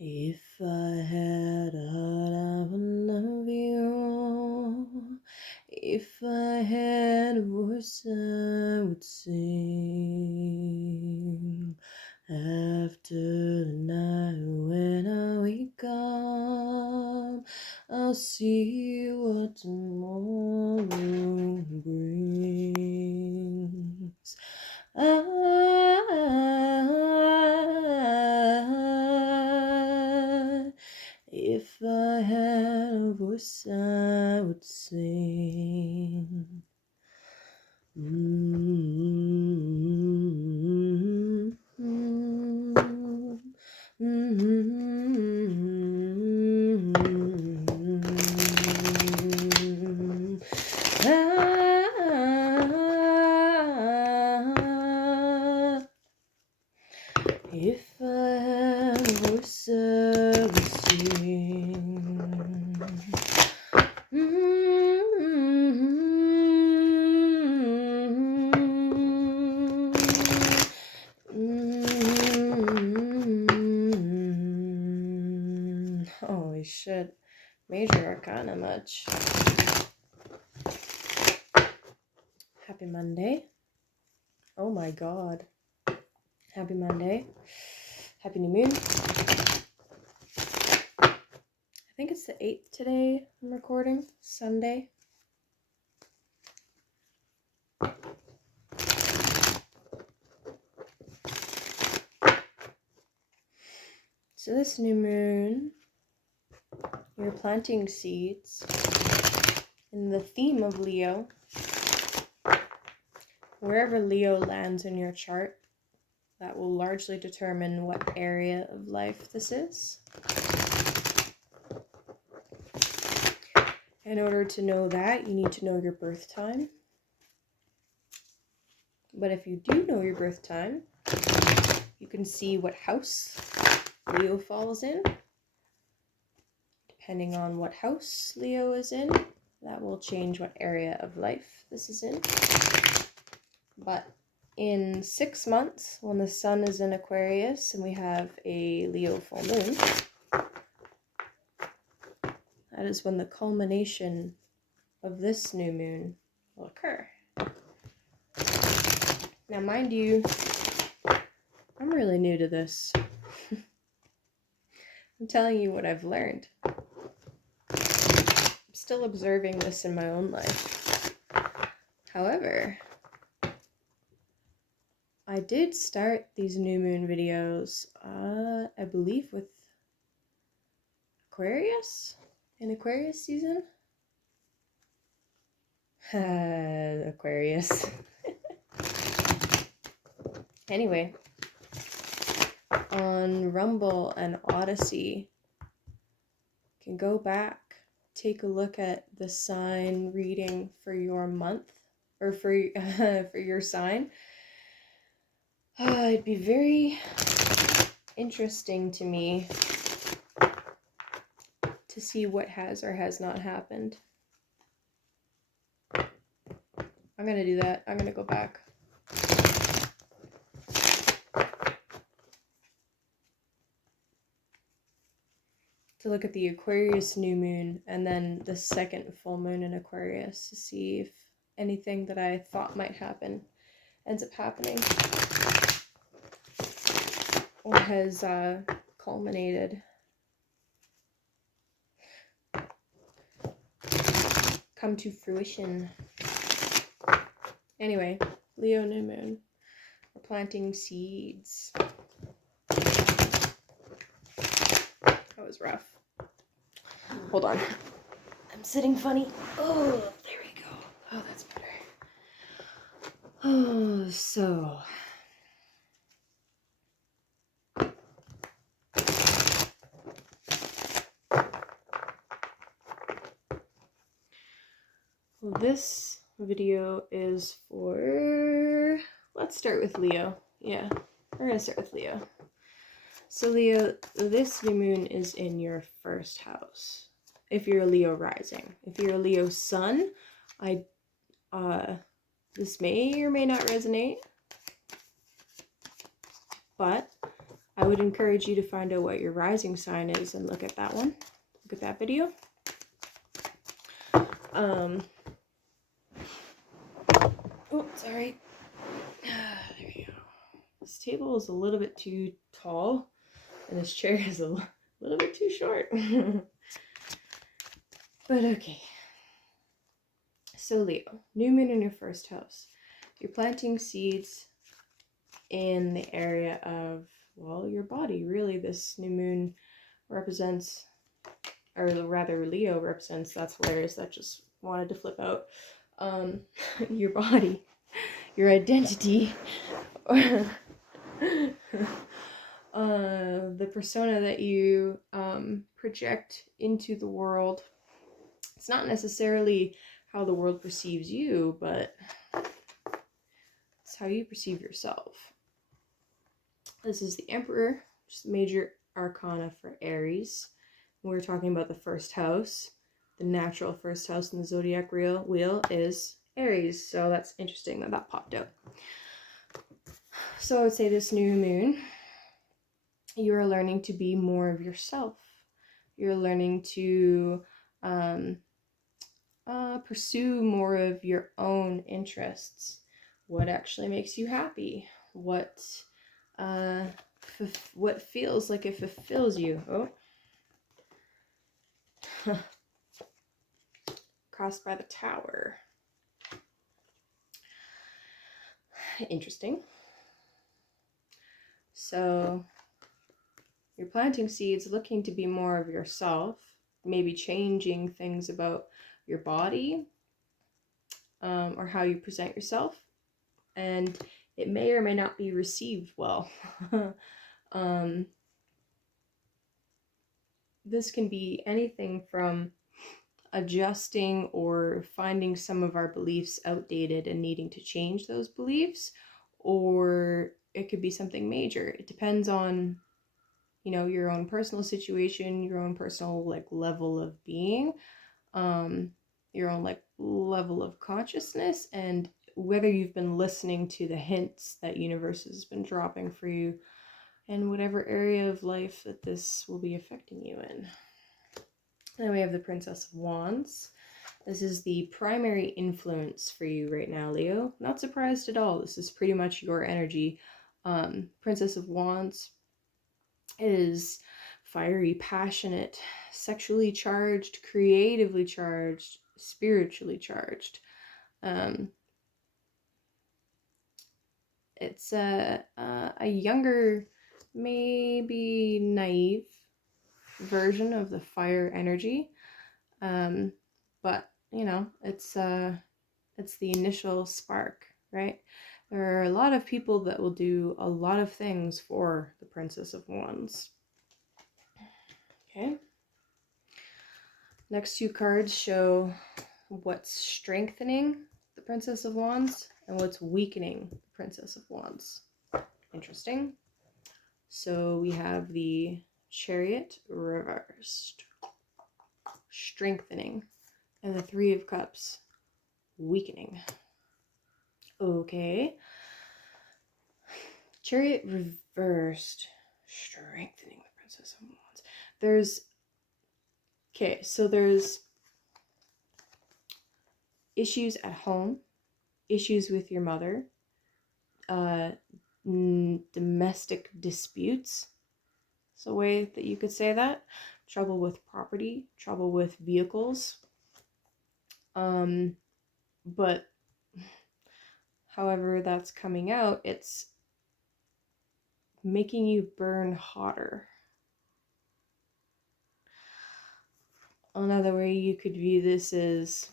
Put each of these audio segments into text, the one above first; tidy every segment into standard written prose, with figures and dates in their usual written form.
If I had a heart, I would love you. If I had a voice, I would sing. After the night when I wake up, I'll see what tomorrow brings. If I had a voice, I would sing. If I had a voice, I would sing. Holy shit. Major Arcana much. Happy Monday. Oh my god. Happy Monday. Happy New Moon. I think it's the 8th today I'm recording. Sunday. So this new moon, you're planting seeds in the theme of Leo. Wherever Leo lands in your chart, that will largely determine what area of life this is. In order to know that, you need to know your birth time. But if you do know your birth time, you can see what house Leo falls in. Depending on what house Leo is in, that will change what area of life this is in. But in 6 months, when the sun is in Aquarius and we have a Leo full moon, that is when the culmination of this new moon will occur. Now, mind you, I'm really new to this. I'm telling you what I've learned. I'm still observing this in my own life. However, I did start these new moon videos, I believe with Aquarius? In Aquarius season? Aquarius. Anyway, on Rumble and Odyssey, you can go back, take a look at the sign reading for your month, or for your sign. It'd be very interesting to me to see what has or has not happened. I'm gonna do that. I'm gonna go back. To look at the Aquarius new moon and then the second full moon in Aquarius to see if anything that I thought might happen ends up happening or has culminated. Come to fruition. Anyway, Leo new moon. We're planting seeds. That was rough. Hold on. I'm sitting funny. Oh, there we go. Oh, that's better. Oh, so. Well, this video is for, let's start with Leo. Yeah, we're gonna start with Leo. So Leo, this new moon is in your first house. If you're a Leo rising. If you're a Leo sun, this may or may not resonate, but I would encourage you to find out what your rising sign is and look at that one. Look at that video. Oh, sorry. There we go. This table is a little bit too tall, and this chair is a little bit too short. But okay. So Leo, new moon in your first house. You're planting seeds in the area of, well, your body. Really, this new moon represents, or rather Leo represents, that's hilarious, that just wanted to flip out, your body, your identity, the persona that you project into the world. It's not necessarily how the world perceives you, but it's how you perceive yourself. This is the Emperor, which is the major arcana for Aries. We're talking about the first house. The natural first house in the zodiac wheel is Aries, so that's interesting that that popped out. So I would say this new moon, you are learning to be more of yourself. You're learning to pursue more of your own interests. What actually makes you happy? What feels like it fulfills you? Oh. Crossed by the Tower. Interesting. So you're planting seeds, looking to be more of yourself, maybe changing things about your body, or how you present yourself, and it may or may not be received well. This can be anything from adjusting or finding some of our beliefs outdated and needing to change those beliefs, or it could be something major. It depends on, you know, your own personal situation, your own personal like level of being, your own like level of consciousness, and whether you've been listening to the hints that universe has been dropping for you, and whatever area of life that this will be affecting you in. Then we have the Princess of Wands. This is the primary influence for you right now, Leo. Not surprised at all. This is pretty much your energy. Princess of Wands is fiery, passionate, sexually charged, creatively charged, spiritually charged. It's a younger, maybe naive version of the fire energy, but you know, it's the initial spark, right? There are a lot of people that will do a lot of things for the Princess of Wands. Okay. Next two cards show what's strengthening the Princess of Wands and what's weakening the Princess of Wands. Interesting. So we have the Chariot reversed, strengthening, and the Three of Cups, weakening. Okay. Chariot reversed, strengthening the Princess of Wands. There's issues at home, issues with your mother, domestic disputes. It's a way that you could say that. Trouble with property, trouble with vehicles. But however that's coming out, it's making you burn hotter. Another way you could view this is,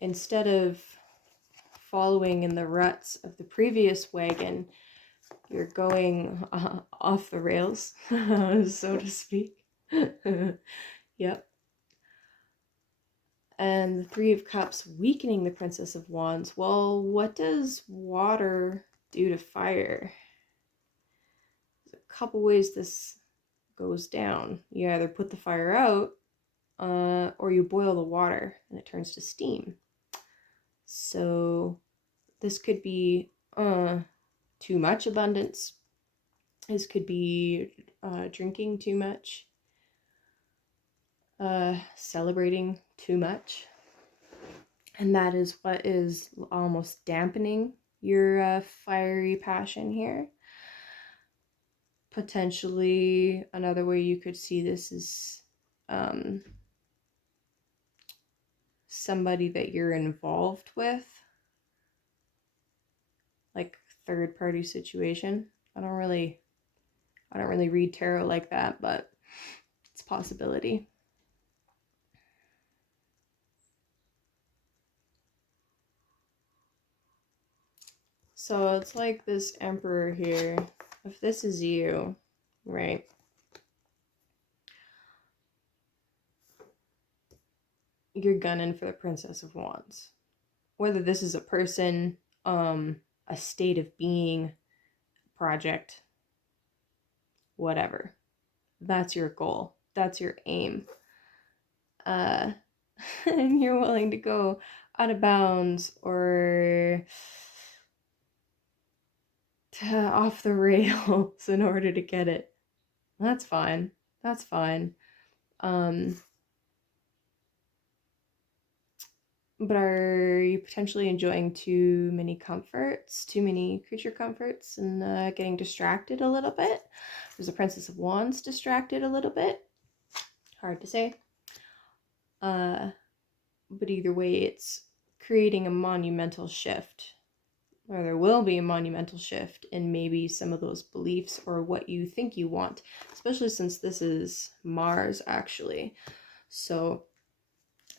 instead of following in the ruts of the previous wagon, you're going off the rails, so to speak. Yep. And the Three of Cups, weakening the Princess of Wands. Well, what does water do to fire? There's a couple ways this goes down. You either put the fire out, or you boil the water and it turns to steam. So this could be too much abundance, This could be drinking too much, celebrating too much. And that is what is almost dampening your fiery passion here. Potentially, another way you could see this is somebody that you're involved with, like third party situation. I don't really read tarot like that, but it's a possibility. So it's like this Emperor here. If this is you, right? You're gunning for the Princess of Wands. Whether this is a person, a state of being, project, whatever. That's your goal. That's your aim. And you're willing to go out of bounds or off the rails in order to get it. That's fine. That's fine. But are you potentially enjoying too many comforts, too many creature comforts, and getting distracted a little bit? There's a Princess of Wands distracted a little bit. Hard to say. But either way, it's creating a monumental shift. Or there will be a monumental shift in maybe some of those beliefs or what you think you want. Especially since this is Mars, actually. So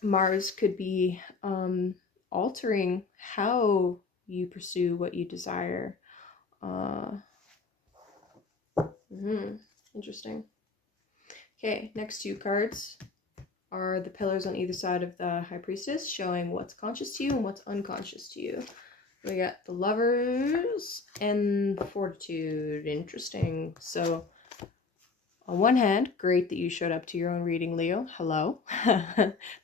Mars could be altering how you pursue what you desire. Interesting. Okay, next two cards are the pillars on either side of the High Priestess, showing what's conscious to you and what's unconscious to you. We got the Lovers and Fortitude. Interesting. So on one hand, great that you showed up to your own reading, Leo. Hello.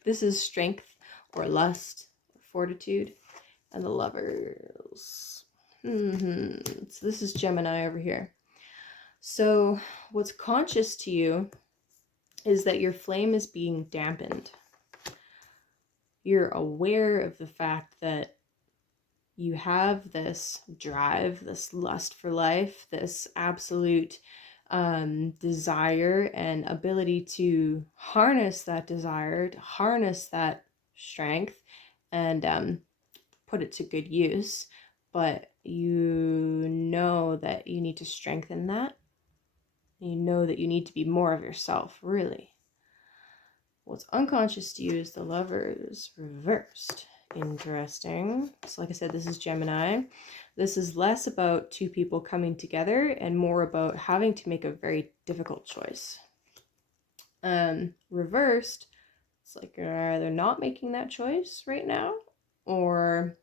This is strength or lust or fortitude. And the Lovers. So this is Gemini over here. So what's conscious to you is that your flame is being dampened. You're aware of the fact that you have this drive, this lust for life, this absolute desire and ability to harness that desire, to harness that strength, and put it to good use. But you know that you need to strengthen that. You know that you need to be more of yourself, really. What's unconscious to you is the Lovers reversed. Interesting. So like I said, this is Gemini. This is less about two people coming together and more about having to make a very difficult choice. Reversed, it's like they're not making that choice right now, or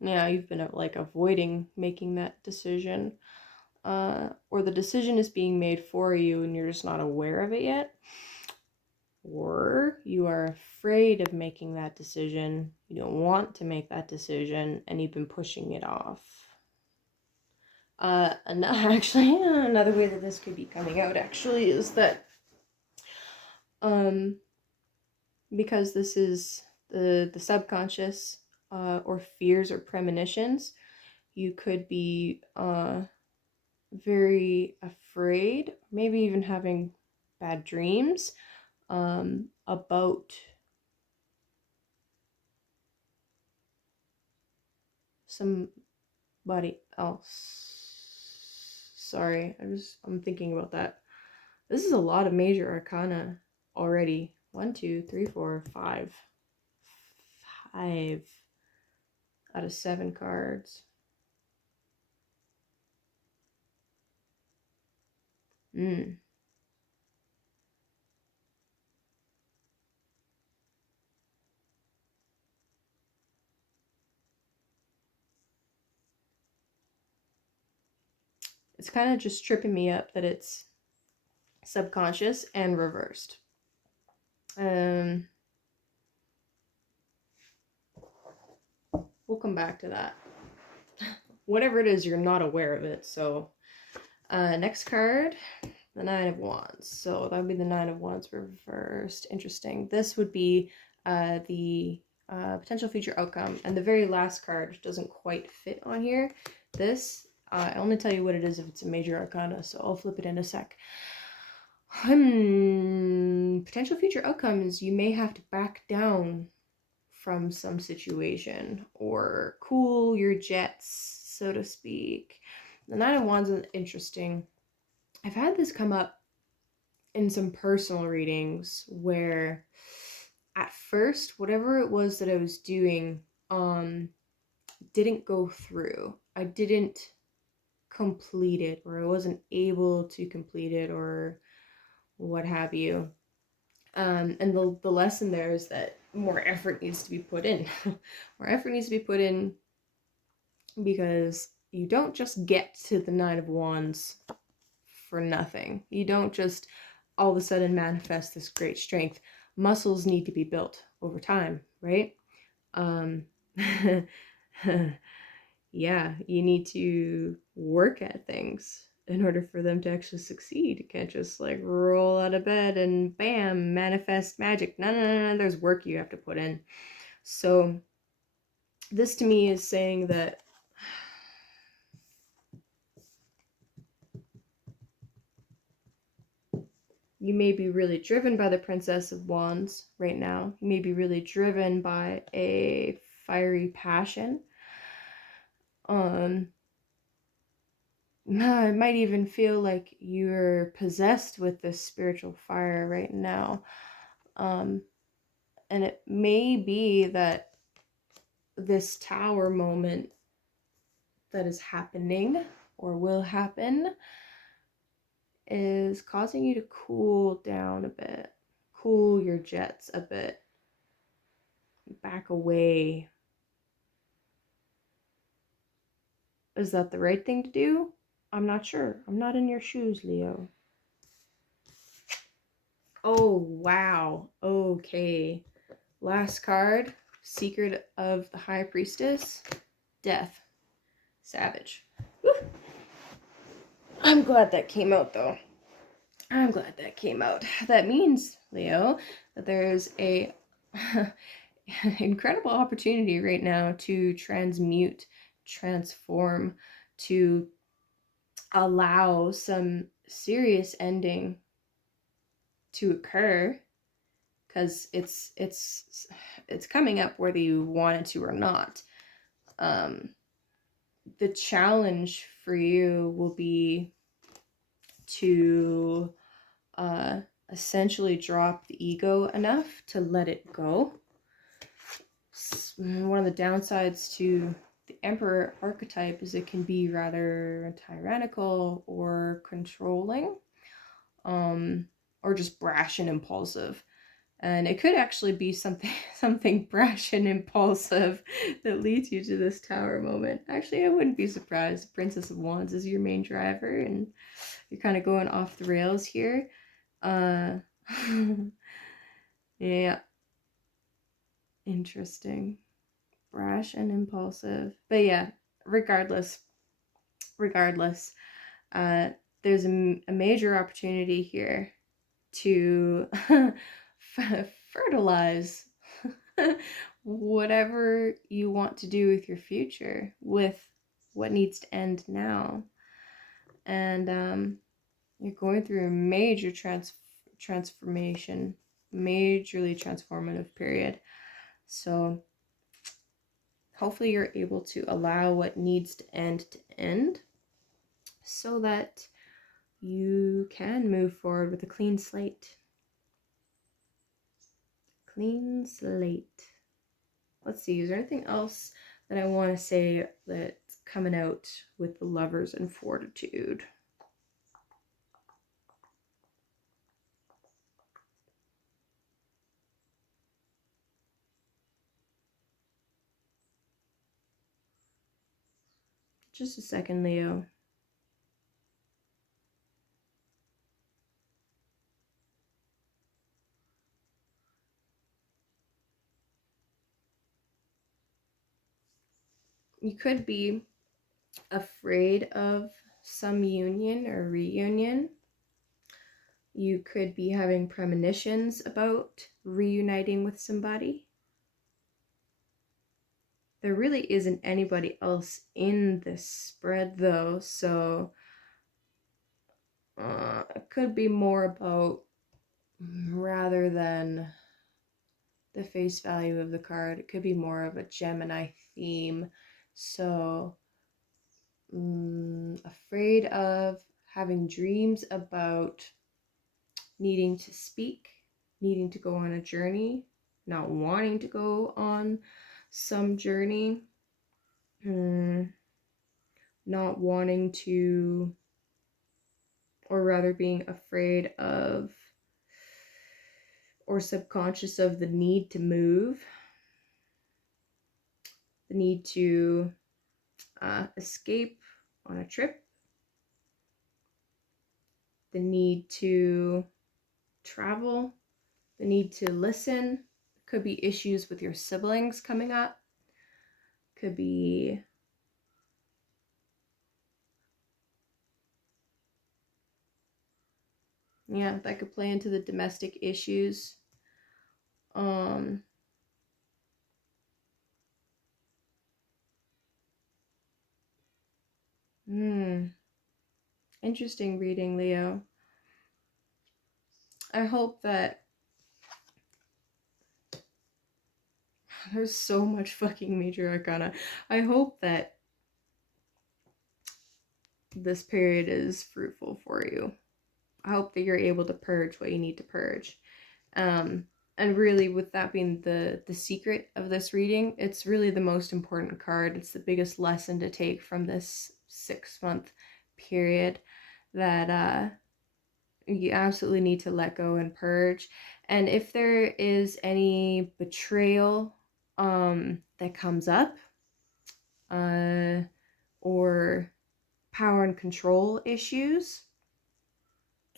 yeah, you've been like avoiding making that decision, or the decision is being made for you and you're just not aware of it yet. Or you are afraid of making that decision, you don't want to make that decision, and you've been pushing it off. Actually, another way that this could be coming out actually is that because this is the subconscious, or fears or premonitions, you could be very afraid, maybe even having bad dreams about somebody else. Sorry, I'm thinking about that. This is a lot of major arcana already. 1, 2, 3, 4, 5. 5 out of 7 cards. It's kind of just tripping me up that it's subconscious and reversed. We'll come back to that. whatever it is, you're not aware of it. So next card, the Nine of Wands. So that would be the Nine of Wands reversed. Interesting. This would be the potential future outcome. And the very last card, which doesn't quite fit on here, this, I only tell you what it is if it's a major arcana, so I'll flip it in a sec. Potential future outcome is you may have to back down from some situation or cool your jets, so to speak. The Nine of Wands is interesting. I've had this come up in some personal readings where at first whatever it was that I was doing didn't go through. I didn't complete it, or I wasn't able to complete it, or what have you. And the lesson there is that more effort needs to be put in. More effort needs to be put in because you don't just get to the Nine of Wands for nothing. You don't just all of a sudden manifest this great strength. Muscles need to be built over time, right? Yeah, you need to work at things in order for them to actually succeed. You can't just like roll out of bed and bam, manifest magic. No. There's work you have to put in. So this to me is saying that you may be really driven by the Princess of Wands right now. You may be really driven by a fiery passion. It might even feel like you're possessed with this spiritual fire right now. And it may be that this tower moment that is happening or will happen is causing you to cool down a bit, cool your jets a bit, back away. Is that the right thing to do? I'm not sure. I'm not in your shoes, Leo. Oh, wow. Okay. Last card, Secret of the High Priestess, Death. Savage. Woo. I'm glad that came out, though. I'm glad that came out. That means, Leo, that there's a incredible opportunity right now to transmute, transform, to allow some serious ending to occur, because it's coming up whether you want it to or not. The challenge for you will be to essentially drop the ego enough to let it go. One of the downsides to the Emperor archetype is it can be rather tyrannical or controlling, or just brash and impulsive. And it could actually be something brash and impulsive that leads you to this tower moment. Actually, I wouldn't be surprised. Princess of Wands is your main driver, and you're kind of going off the rails here. Yeah. Interesting. Brash and impulsive. But yeah, regardless, there's a major opportunity here to fertilize whatever you want to do with your future, with what needs to end now. And you're going through a major transformation, majorly transformative period. So hopefully you're able to allow what needs to end so that you can move forward with a clean slate. Clean slate. Let's see, is there anything else that I want to say that's coming out with the Lovers and Fortitude? Just a second, Leo. You could be afraid of some union or reunion. You could be having premonitions about reuniting with somebody. There really isn't anybody else in this spread though, so it could be more about, rather than the face value of the card, it could be more of a Gemini theme. So afraid of having dreams about needing to speak, needing to go on a journey, not wanting to go on some journey, not wanting to, or rather being afraid of or subconscious of the need to move, the need to escape on a trip, the need to travel, the need to listen. Could be issues with your siblings coming up. Could be that could play into the domestic issues. Interesting reading, Leo. I hope that there's so much fucking major arcana. I hope that this period is fruitful for you. I hope that you're able to purge what you need to purge. And really, with that being the secret of this reading, it's really the most important card. It's the biggest lesson to take from this 6-month period, that you absolutely need to let go and purge. And if there is any betrayal that comes up, or power and control issues,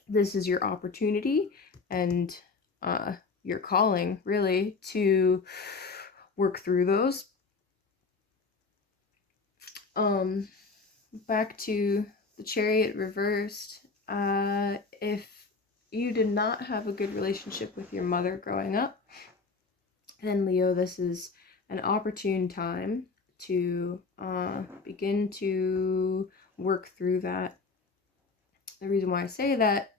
this is your opportunity and your calling, really, to work through those. Back to the Chariot reversed. If you did not have a good relationship with your mother growing up, then Leo, this is an opportune time to begin to work through that. The reason why I say that,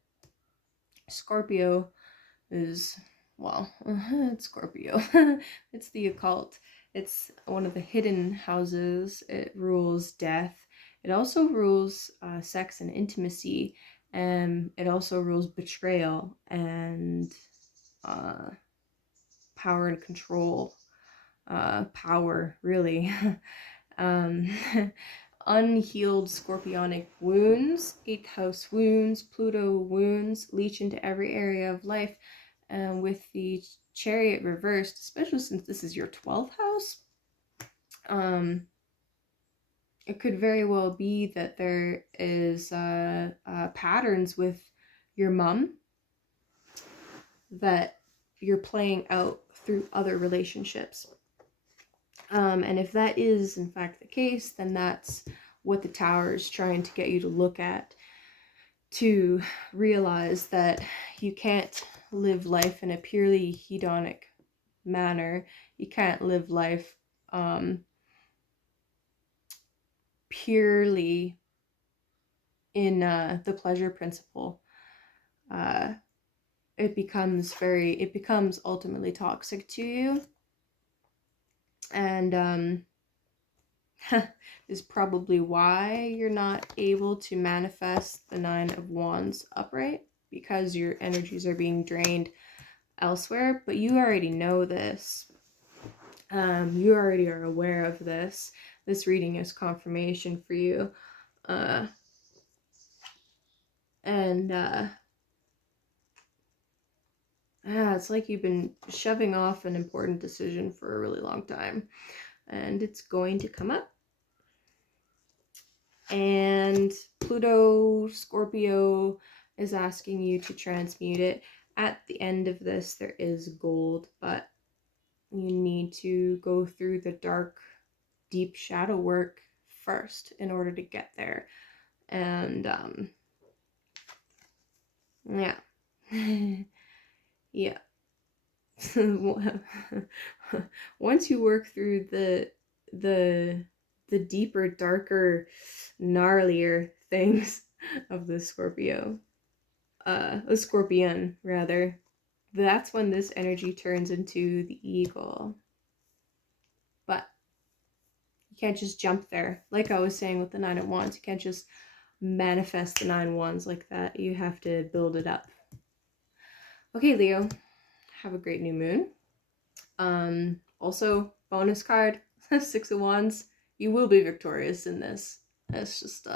Scorpio is, well, it's Scorpio. It's the occult. It's one of the hidden houses. It rules death. It also rules sex and intimacy. And it also rules betrayal and power and control. Power, really. Unhealed scorpionic wounds, 8th house wounds, Pluto wounds, leach into every area of life. And with the Chariot reversed, especially since this is your 12th house, it could very well be that there is patterns with your mom that you're playing out through other relationships. And if that is in fact the case, then that's what the Tower is trying to get you to look at, to realize that you can't live life in a purely hedonic manner. You can't live life purely in the pleasure principle. It becomes ultimately toxic to you, and is probably why you're not able to manifest the 9 of Wands upright, because your energies are being drained elsewhere. But you already know this. You already are aware of this. This reading is confirmation for you. It's like you've been shoving off an important decision for a really long time, and it's going to come up. And Pluto Scorpio is asking you to transmute it. At the end of this, there is gold, but you need to go through the dark, deep shadow work first in order to get there. And yeah. Yeah. Once you work through the deeper, darker, gnarlier things of the Scorpio, a Scorpion rather, that's when this energy turns into the Eagle. But you can't just jump there. Like I was saying with the Nine of Wands, you can't just manifest the 9 wands like that. You have to build it up. Okay, Leo, have a great new moon. Also, bonus card, 6 of Wands. You will be victorious in this. It's just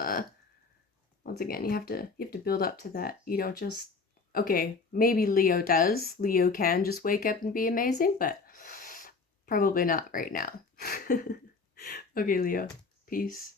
once again, you have to build up to that. You don't just, okay, maybe Leo does. Leo can just wake up and be amazing, but probably not right now. Okay, Leo. Peace.